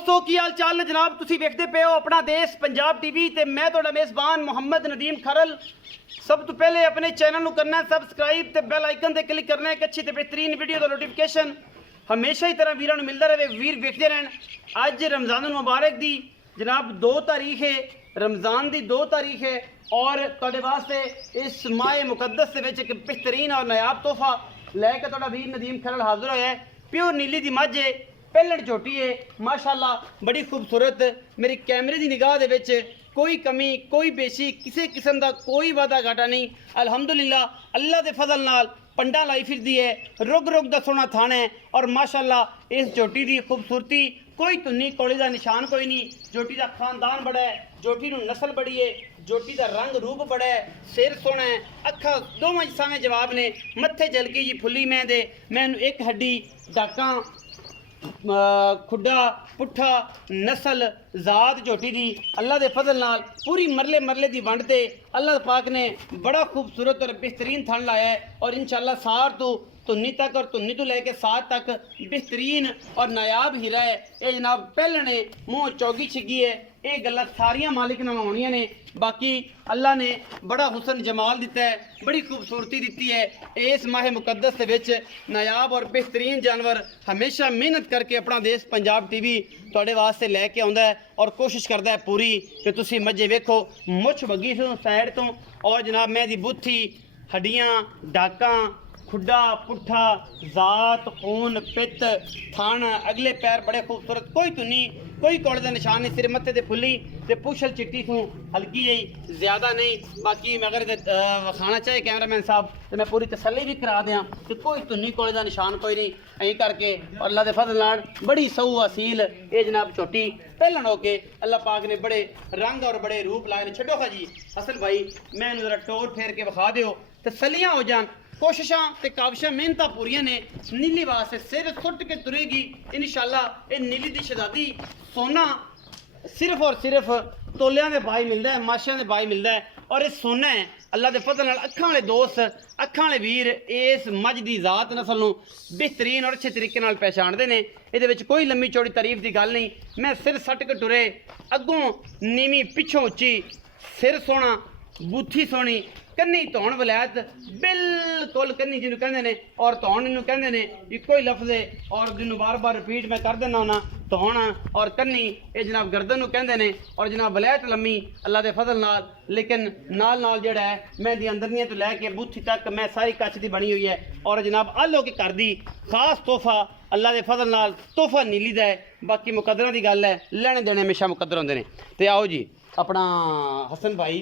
दोस्तों की हाल चाल ने जनाब तुसी वेखदे पे हो अपना देश पंजाब टीवी ते मैं तुहाडा मेज़बान मोहम्मद नदीम खरल। सब तो पहले अपने चैनल को करना है सबसक्राइब ते बेल आइकन ते क्लिक करना है कि अच्छी ते बेहतरीन वीडियो का नोटिफिकेशन हमेशा ही तरह वीरां नूं मिलदा रहे, वीर वेखदे रहन। अज रमज़ानुल मुबारक दी जनाब 2 तारीख है, रमज़ान दी 2 तारीख है और तुहाडे वास्ते इस माह मुकद्दस दे विच एक बेहतरीन और नायाब तोहफा लैके तुहाडा वीर नदीम खरल हाजिर होया है। प्योर नीली दी मझ है, पहलण झोटी है, माशाअल्लाह बड़ी खूबसूरत। मेरी कैमरे की निगाह दे विच कोई कमी कोई बेशी किसी किस्म का कोई वादा घाटा नहीं। अल्हम्दुलिल्लाह अल्लाह के फजल नाल पंडा लाई फिरदी है, रुग रुग दा सोना थान है और माशाअल्लाह इस झोटी की खूबसूरती कोई धुन्नी कोले का निशान कोई नहीं। झोटी का खानदान बड़ा है, झोटी नूं नस्ल बड़ी है, झोटी का रंग रूप बड़ा है, सिर सोना है, अखा दोवां सावें जवाब ने, मत्थे झलकी जी फुली मैं दे, मैनू एक हड्डी डाका खुडा पुट्ठा नस्ल जात झोटी दी अल्लाह के फजल नाल पूरी मरले मरले की वंड ते अल्लाह पाक ने बड़ा खूबसूरत और बेहतरीन थन लाया है। और इंशाअल्लाह सार तो धुन्नी तक और धुन्नी तो लैके सात तक बेहतरीन और नायाब हीरा है। ये जनाब पहलने मुँह चौगी छिगी है, ये गल्लां सारियां मालिक नाल होनियां ने। बाकी अल्लाह ने बड़ा हुसन जमाल दिता है, बड़ी खूबसूरती दी है। इस माह मुकद्दस दे विच नायाब और बेहतरीन जानवर हमेशा मेहनत करके अपना देश पंजाब टीवी तुहाडे वास्ते लैके आउंदा है और कोशिश करता है पूरी कि तुसी मजे वेखो मुछ बगी तो साइड तो। और जनाब मैं दी बुत्थी हड्डियां डाका खुडा पुट्ठा जात खून पित्त थान अगले पैर बड़े खूबसूरत, कोई धुनी कोई कोड़े का निशान नहीं, सिर मत्थे ते फुली ते पुछल चिट्टी थूं हल्की जी ज़्यादा नहीं। बाकी मैं अगर वखाना चाहे कैमरामैन साहब तो मैं पूरी तसल्ली भी करा दें कि कोई धुनी कोड़े का निशान कोई नहीं। यहीं करके अल्लाह के फजल नाल बड़ी सऊ असील ये जनाब छोटी पहलन हो के अल्लाह पाक ने बड़े रंग और बड़े रूप लाए ने। छड्डो जी असल भाई मैं जरा टोर फेर के विखा दिओ तसल्लियां हो जान। कोशिशां ते काविशां मेहनतां पूरियां ने। नीली वास्ते सिर सुट के तुरेगी इंशाअल्लाह। ये नीली दी शहजादी सोना सिर्फ और सिर्फ तोलियां दे भाई मिलता है, माशियां दे भाई मिलता है और ये सोना है अल्लाह के फजल नाल। अखां वाले दोस्त अखां वाले वीर इस मझ दी जात नस्ल नूं बेहतरीन और अच्छे तरीके नाल पहचानते हैं। ये विच कोई लम्मी चौड़ी तारीफ की गल नहीं। मैं सिर सट के टुरे, अगों नीवी पिछों उच्ची, सिर सोना बूथी सोनी, कन्नी धौन वलैत बिल्कुल कन्नी जिन्हों कहते हैं और धौन इनू कहते हैं इको ही लफ्ज़ है और जिन्हों बार बार रिपीट मैं कर देना होना। धौन और कन्नी ये जनाब गर्दन कहते हैं और जनाब वलैत लम्मी अल्लाह के फजल नाल। लेकिन नाल नाल जोड़ा है मैं दी अंदरनिया तो लैके बूथी तक मैं सारी कच्छ की बनी हुई है। और जनाब आलो के घर दी खास तोहफा अल्लाह के फजल नाल तोहफा नीली का है। बाकी मुकद्दरां की गल है, लैने देने हमेशा मुकद्दर होंदे ने। ते आओ जी अपना हसन भाई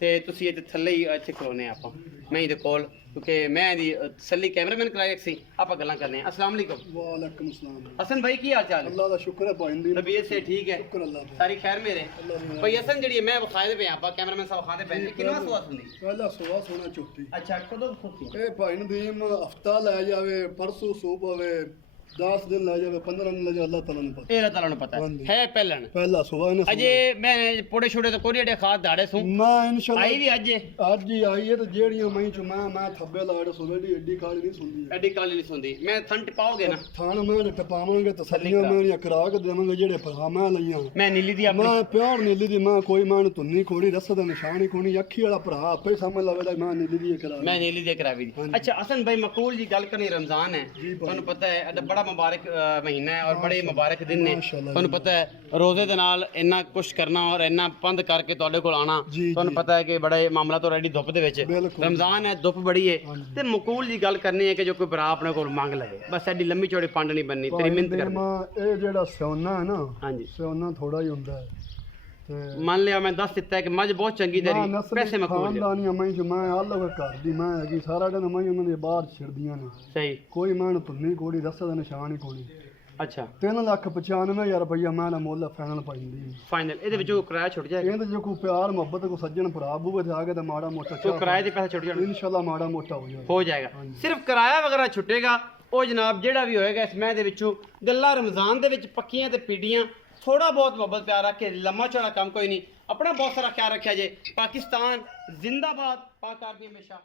ते तुसी इत्थे थल्ले ही इत्थे खलोने आपां मैं इहदे कोल क्योंकि मैं दी तसल्ली कैमरामैन कराई सी आपां गल्लां करने। अस्सलाम वालेकुम। वालेकुम सलाम। हसन भाई की हाल चाल है? अल्लाह दा शुक्र है भाई दी तबीयत से ठीक है? शुक्र अल्लाह दा। सारी खैर मेरे भाई हसन जड़ी मैं बखाए पे आपां कैमरामैन साहब खाते पे कितना सुआ सुनी पहला सुआ सोना चुट्टी। अच्छा कदों सुती ए भाई नदीम हफ्ता ले जावे परसों सूब होवे 10 दिन ले जावे 15 दिन ले जावे अल्लाह ताला ने पता। अल्लाह ताला ने पता है पहलन पहला सुआ ने अजे मैं पोड़े छोड़े तो कोरियडे खाद दाड़े सु मैं इंशाल्लाह आई भी आज ही आई है तो जेड़ियां मैं चु मैं थब्बे लाड़ सुवेडी एडी काली नहीं सुनदी एडी काली नहीं सुनदी। मैं थन टिपाओगे ना थान मैं टपावांगे तसल्लियां मैं करा के देवांगे जेड़े फरहामा लईयां मैं नीली दी अपनी मैं प्योर नीली दी मैं कोई मैं धुन्नी कोड़ी रस दा निशान ही कोनी अखी वाला भरा आपे समझ लवेदा मैं नीली दी करा मैं नीली दे करावी दी। अच्छा हसन भाई मकबूल जी गल करनी रमजान है तुहानू पता है बड़ा मुबारक महीना है और बड़े मुबारक दिन ने। तुहानू पता है रोजे दे नाल इन्ना कुछ करना और इन्ना पंद करके तुहाडे कोल आना तुहानू पता है कि बड़े मामला तो रेडी धुप दे विच रमजान है धुप बड़ी है ते मकबूल जी गल करनी है कि जो कोई भरा अपने कोल मांग लवे बस एडी लंबी चौड़ी पंड नहीं बननी तेरी मेहनत कर। ए जेड़ा सोना है ना हां जी सोना थोड़ा ही हुंदा है ते मान लिया मैं दस दिता है कि मझ बहुत चंगी तेरी पैसे मकबूल खानदानियां मैं जो मैं आलो के घर दी मैं हैगी सारा दिन मैं उन्हां दे बाहर छिड़दियां ने सही कोई मैं धुन्नी कोड़ी रस दा निशान ही कोनी। अच्छा 3,95,000 रुपया मैं मोल फाइनल पाई दी फाइनल ए विच किराया छुट जाएगा ਇਹਦੇ ਜੋ ਕੋਈ ਪਿਆਰ ਮੁਹੱਬਤ ਕੋ ਸੱਜਣ ਭਰਾ ਬੂਵੇ ਤੇ ਆ ਕੇ ਤਾਂ ਮਾੜਾ ਮੋਟਾ तो किराए के पैसे छुट जाएंगे ਇਨਸ਼ਾਅੱਲਾ ਮਾੜਾ ਮੋਟਾ हो जाएगा। सिर्फ किराया वगैरह छुटेगा ਉਹ जनाब ਜਿਹੜਾ ਵੀ ਹੋਏਗਾ ਇਸ ਮਹੀਨੇ ਦੇ ਵਿੱਚੋਂ ਗੱਲਾਂ ਰਮਜ਼ਾਨ ਦੇ ਵਿੱਚ ਪੱਕੀਆਂ ਤੇ ਪੀੜੀਆਂ थोड़ा बहुत मोहब्बत प्यार रखे लम्मा चौड़ा काम कोई नहीं। अपना बहुत सारा ख्याल रखा जाए। पाकिस्तान जिंदाबाद, पाक आर्मी हमेशा।